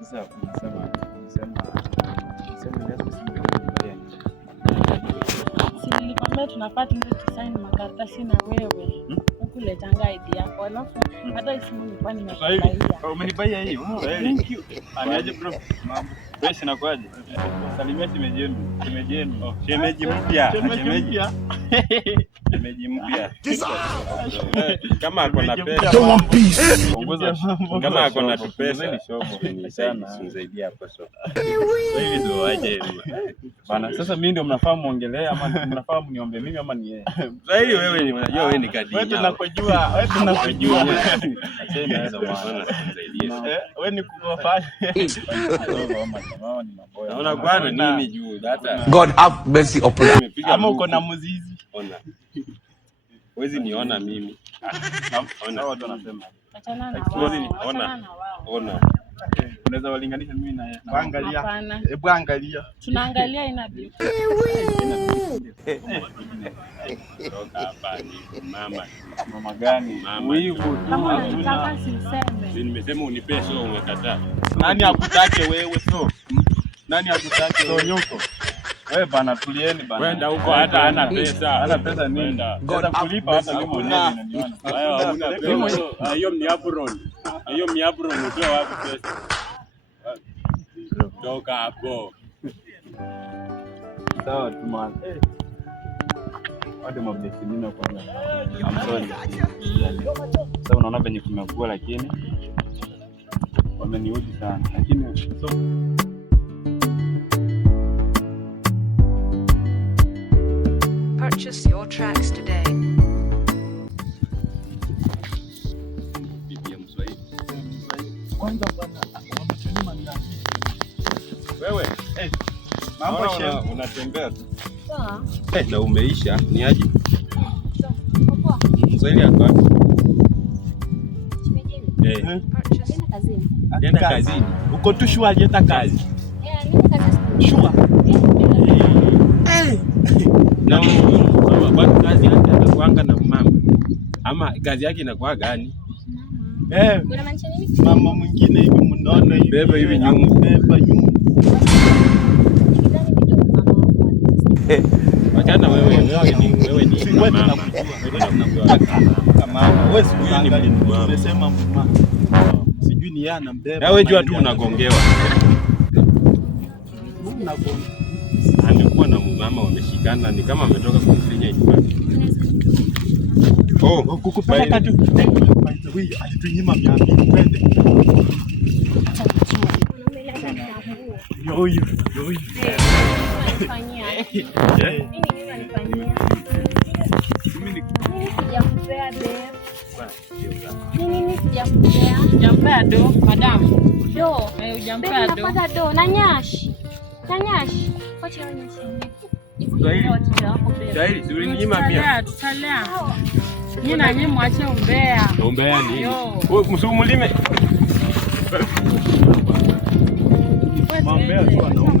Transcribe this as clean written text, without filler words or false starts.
Sasa unasema nilikwambia tunafaa tusaini makaratasi na wewe. Hukuletanga ID yako. Alafu hata simu nilikuwa nimekubaia. Umenibaia hii? Thank you. Aniaje bro? Mambo. Wewe sinakwaje? Salimia shemeji yenu. Shemeji yenu. Shemeji mpya. Shemeji mpya. Kama ako na pesa. Kama ako na pesa ni shobo ni sana. Nisaidia hapo so. Hivi ndio aje bana. Sasa mimi ndio mnafaa muongelee ama mnafaa mniombe mimi ama ni yeye? Sasa wewe ni unajua wewe ni kadi. Wewe tunakujua. Tena hizo maana nisaidia. Wewe ni kukofanya. Naona bwana nini juu data. God have mercy upon us. Ama uko na mzizi. Ona. Huwezi niona mimi. Ona watu wanasema. Achana na wao. Ona. Unaweza walinganisha mimi na yeye. Angalia. Hebu angalia. Tunaangalia ina beauty. Toka hapa ni mama gani? Wivu kama unataka siseme. Nimesema unipe so umekataa. Nani akutake wewe so? Nani akutake so nyuko? Wewe bana tulieni bana. Wenda huko hata hana pesa. Hana pesa nini? Ngoja kulipa hata mimi mwenyewe ninaniona. Hayo huna pesa. Hiyo ni apron. Hiyo ni apron ndio wapi pesa? Toka hapo. Sawa tumana. Hadi mabdesi nini kwanza? I'm sorry. Sasa unaona venye kumekuwa lakini wameniudhi sana. Lakini so purchase your tracks today. Bibia Mswahili. Kwanza bwana wametunyima ndani. Wewe, mambo shehe unatembea tu. Sawa. Na umeisha ni aje? Mswahili hapa. Nenda kazini. Uko tu shua aleta kazi. Shua. Na kwa kazi yake anakuanga na mama. Ama kazi yake inakuwa gani? Mama mwingine hivi mnono hivi. Beba hivi nyungu. Beba nyungu. Wachana wewe ni mama. Kama wewe unaangalia umesema mama. Sijui ni yeye anambeba. Wewe jua tu unagongewa. Amekuwa na mama wameshikana ni kama ametoka kumfinya nyumbani. Kukupeleka tu. Wewe alitunyima 200 kwende. Yo. Ujampea do, madam. Do. Ujampea do. Napata do na nyashi. Na nyashi. Wacha nyashi. Dairi, ulininyima pia. Tutalea. Nyinyi na nyinyi mwache umbea. Umbea ni. Wewe msumulime. Mambea tu anaomba.